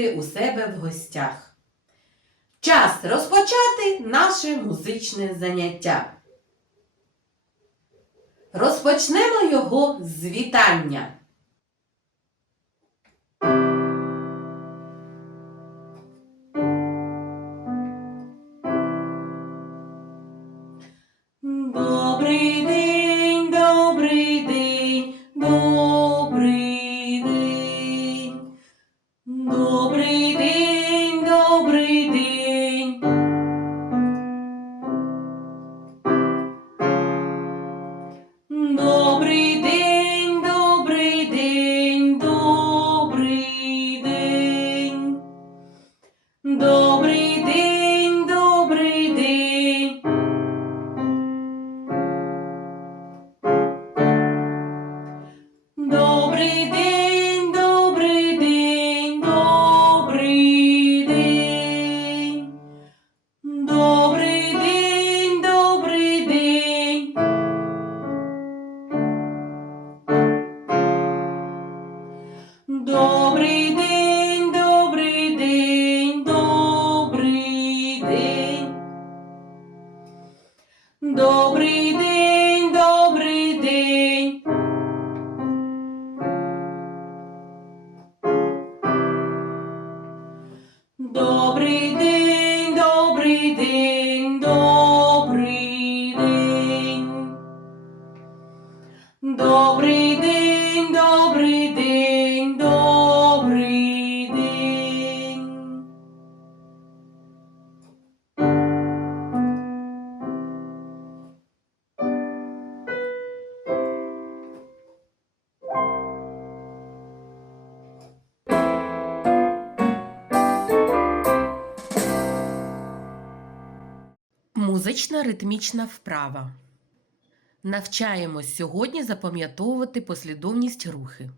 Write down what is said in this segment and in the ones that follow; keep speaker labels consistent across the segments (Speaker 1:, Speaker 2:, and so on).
Speaker 1: бачити у себе в гостях. Час розпочати наше музичне заняття. Розпочнемо його з вітання.
Speaker 2: Музична ритмічна вправа. Навчаємось сьогодні запам'ятовувати послідовність рухи.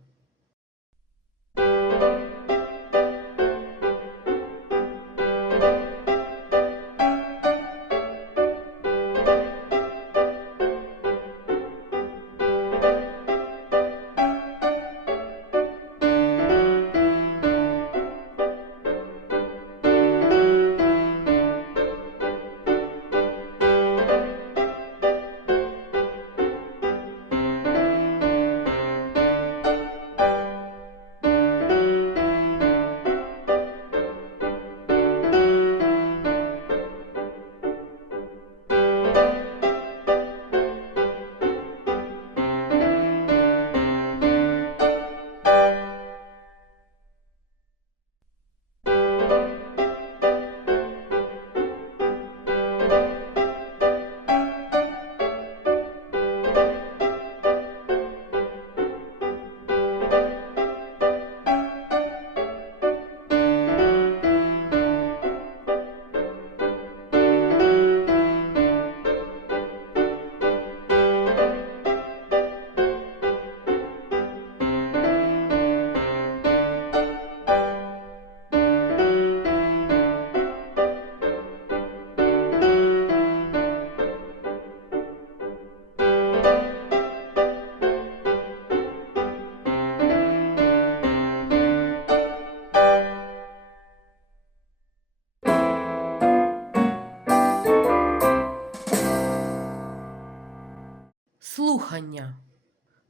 Speaker 2: Слухання.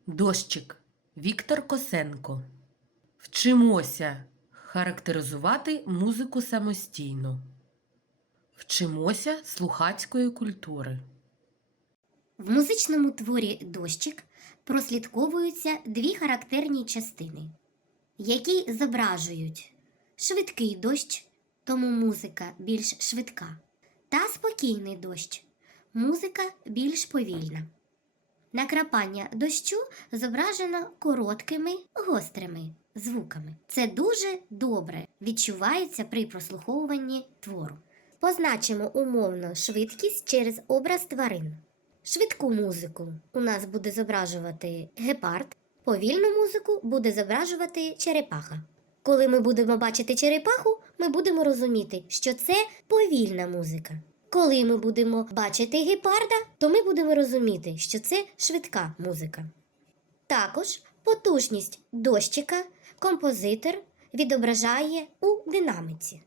Speaker 2: Дощик. Віктор Косенко. Вчимося характеризувати музику самостійно. Вчимося слухацької культури.
Speaker 3: В музичному творі дощик прослідковуються дві характерні частини, які зображують швидкий дощ, тому музика більш швидка, та спокійний дощ, музика більш повільна. Накрапання дощу зображено короткими гострими звуками. Це дуже добре відчувається при прослуховуванні твору. Позначимо умовно швидкість через образ тварин. Швидку музику у нас буде зображувати гепард, повільну музику буде зображувати черепаха. Коли ми будемо бачити черепаху, ми будемо розуміти, що це повільна музика. Коли ми будемо бачити гепарда, то ми будемо розуміти, що це швидка музика. Також Потужність дощика композитор відображає у динаміці.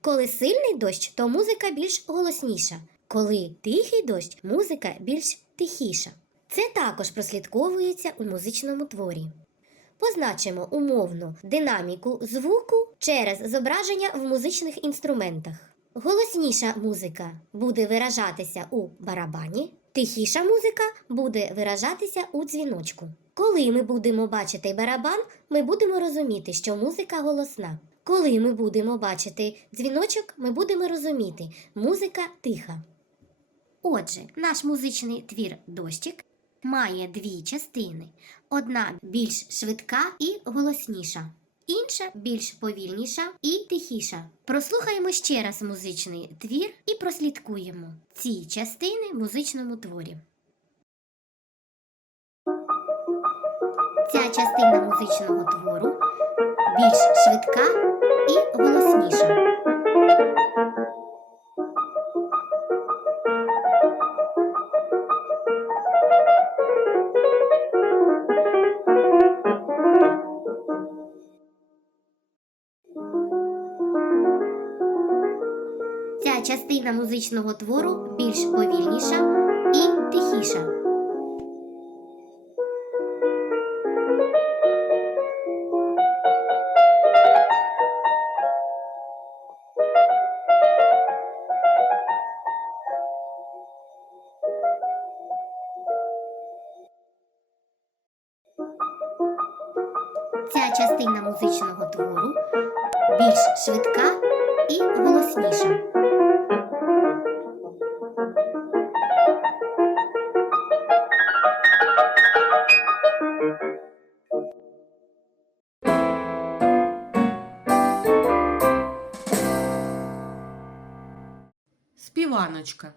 Speaker 3: Коли сильний дощ, то музика більш голосніша. Коли тихий дощ, музика більш тихіша. Це також прослідковується у музичному творі. Позначимо умовну динаміку звуку через зображення в музичних інструментах. Голосніша музика буде виражатися у барабані, тихіша музика буде виражатися у дзвіночку. Коли ми будемо бачити барабан, ми будемо розуміти, що музика голосна. Коли ми будемо бачити дзвіночок, ми будемо розуміти, музика тиха. Отже, наш музичний твір дощик має дві частини: одна більш швидка і голосніша, інша більш повільніша і тихіша. Прослухаємо ще раз музичний твір і прослідкуємо ці частини в музичному творі. Ця частина музичного твору більш швидка і голосніша. Музичного твору більш повільніша і тихіша.
Speaker 2: Співаночка.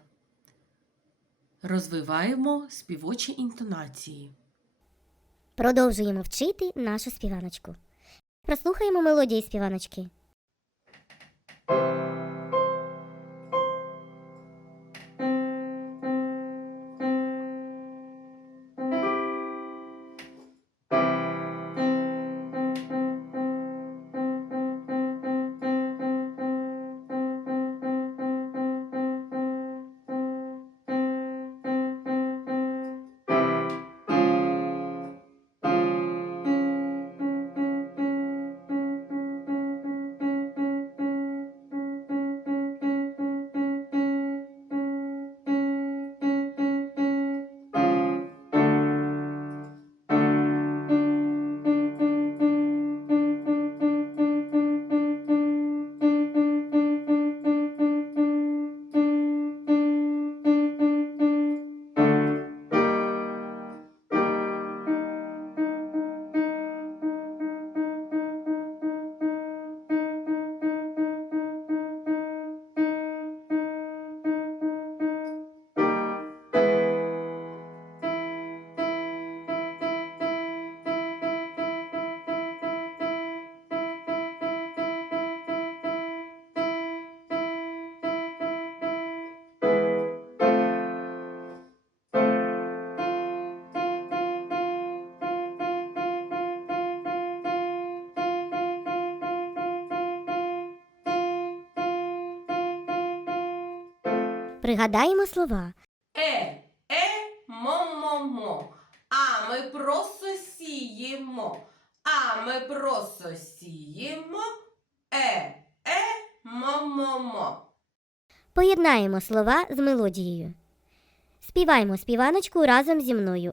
Speaker 2: Розвиваємо співочі інтонації.
Speaker 3: Продовжуємо вчити нашу співаночку. Прослухаємо мелодії співаночки. Пригадаємо слова.
Speaker 1: Е, е, мо, мо, мо. А ми просто сіємо. А ми просто сіємо. Е, е, мо, мо, мо.
Speaker 3: Поєднаємо слова з мелодією. Співаємо співаночку разом зі мною.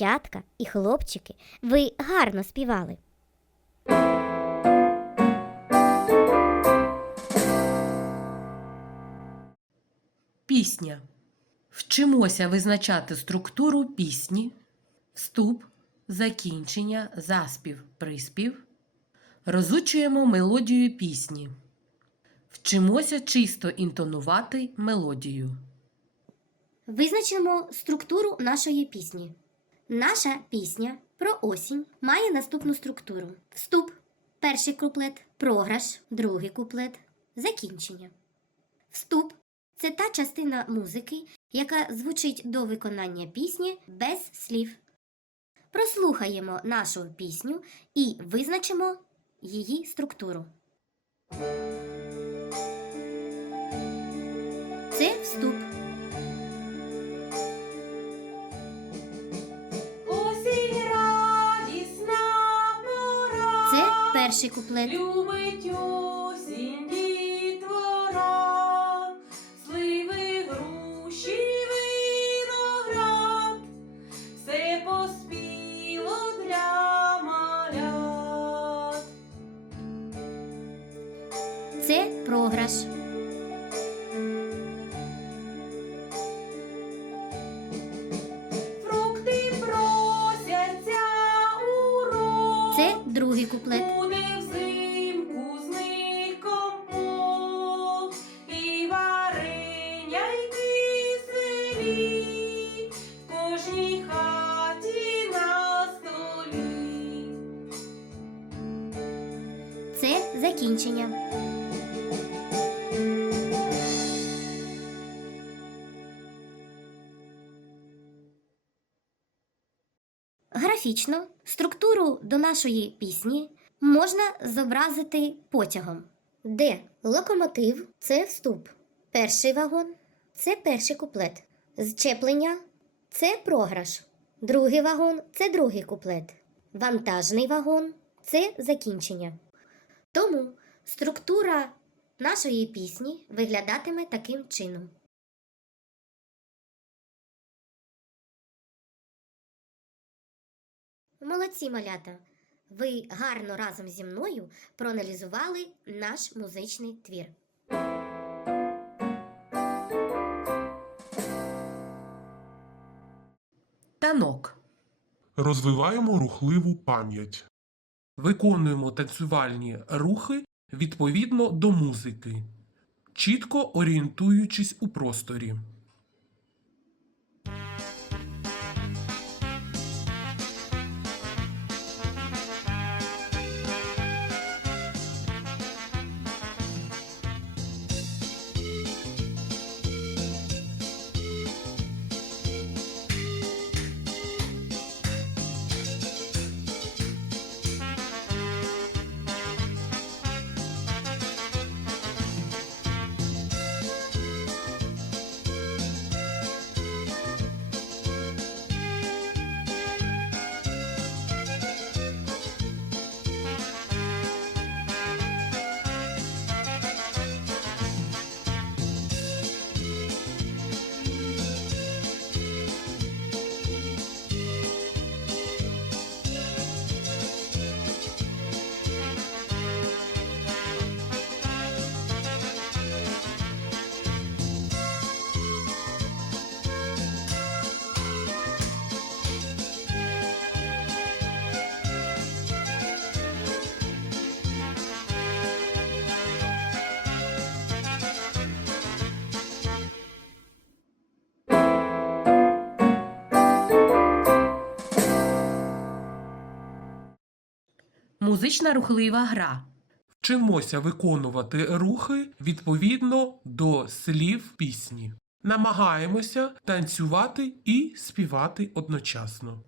Speaker 3: Дівчатка, і хлопчики, ви гарно співали.
Speaker 2: Пісня. Вчимося визначати структуру пісні, вступ, закінчення, заспів, приспів. Розучуємо мелодію пісні. Вчимося чисто інтонувати мелодію.
Speaker 3: Визначимо структуру нашої пісні. Наша пісня про осінь має наступну структуру: вступ, перший куплет, програш, другий куплет, закінчення. Вступ це та частина музики, яка звучить до виконання пісні без слів. Прослухаємо нашу пісню і визначимо її структуру. Це вступ. Перший куплет.
Speaker 1: Любить осінь дітвора, сливи, груші, виноград, все поспіло для малят.
Speaker 3: Це програш. Графічно структуру до нашої пісні можна зобразити потягом, де локомотив це вступ, перший вагон це перший куплет, зчеплення це програш, другий вагон це другий куплет, вантажний вагон це закінчення. Тому структура нашої пісні виглядатиме таким чином. Молодці малята! Ви гарно разом зі мною проаналізували наш музичний твір.
Speaker 2: Танок.
Speaker 4: Розвиваємо рухливу пам'ять.
Speaker 5: Виконуємо танцювальні рухи відповідно до музики, чітко орієнтуючись у просторі.
Speaker 2: Музична рухлива гра.
Speaker 5: Вчимося виконувати рухи відповідно до слів пісні. Намагаємося танцювати і співати одночасно.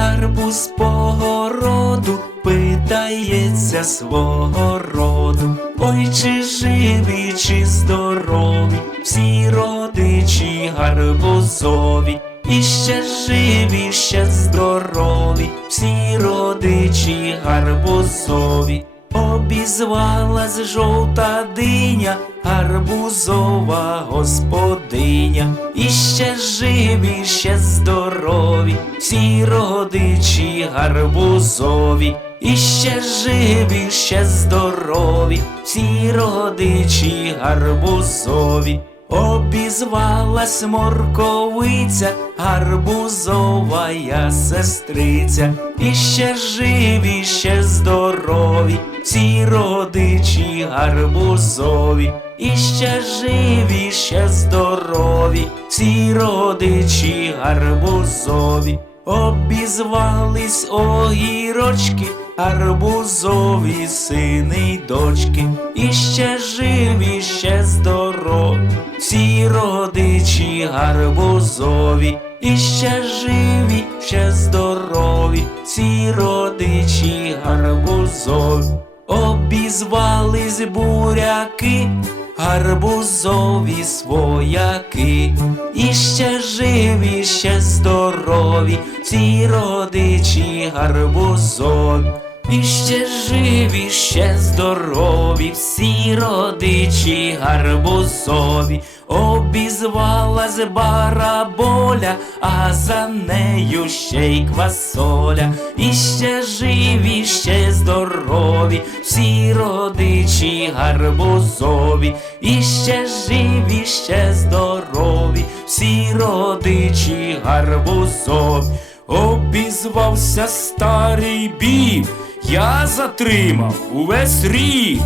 Speaker 6: Гарбуз по городу, питається свого роду. Ой, чи живі, чи здорові, всі родичі гарбузові, і ще живі, ще здорові, всі родичі гарбузові. Об обізвалась жовта диня, гарбузова господиня, і ще живі, ще здорові, всі родичі гарбузові, і ще живі, ще здорові, всі родичі гарбузові. Обізвалась морковиця, гарбузова я сестриця, і ще живі, ще здорові, всі родичі гарбузові, і ще живі, ще здорові, всі родичі гарбузові, обізвались огірочки, гарбузові сини й дочки, і ще живі, ще здорові, всі родичі гарбузові, і ще живі, ще здорові, всі родичі гарбузові, обізвались буряки, гарбузові свояки, і ще живі, ще здорові, ці родичі гарбузові. І ще живі, ще здорові, всі родичі гарбузові, обізвалась бараболя, а за нею ще й квасоля, і ще живі, ще здорові, всі родичі гарбузові, і ще живі, ще здорові, всі родичі гарбузові. Обізвався старий біб, я затримав увесь рік.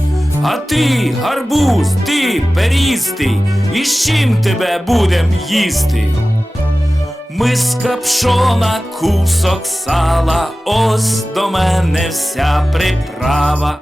Speaker 6: А ти, гарбуз, ти перістий, і з чим тебе будем їсти? Миска пшона, кусок сала, ось до мене вся приправа.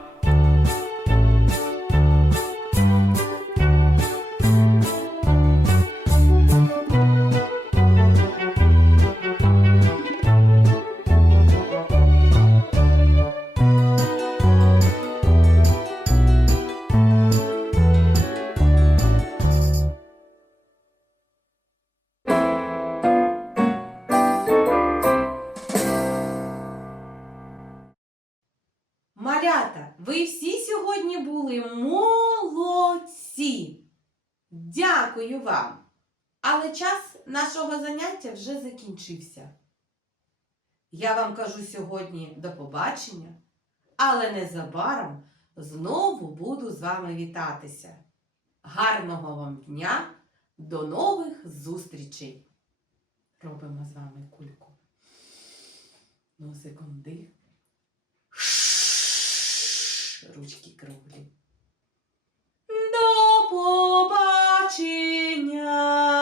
Speaker 1: Дякую вам! Але час нашого заняття вже закінчився. Я вам кажу сьогодні до побачення, але незабаром знову буду з вами вітатися. Гарного вам дня! До нових зустрічей! Робимо з вами кульку. Носиком дих. Ручки круглі. До побачення! побачення.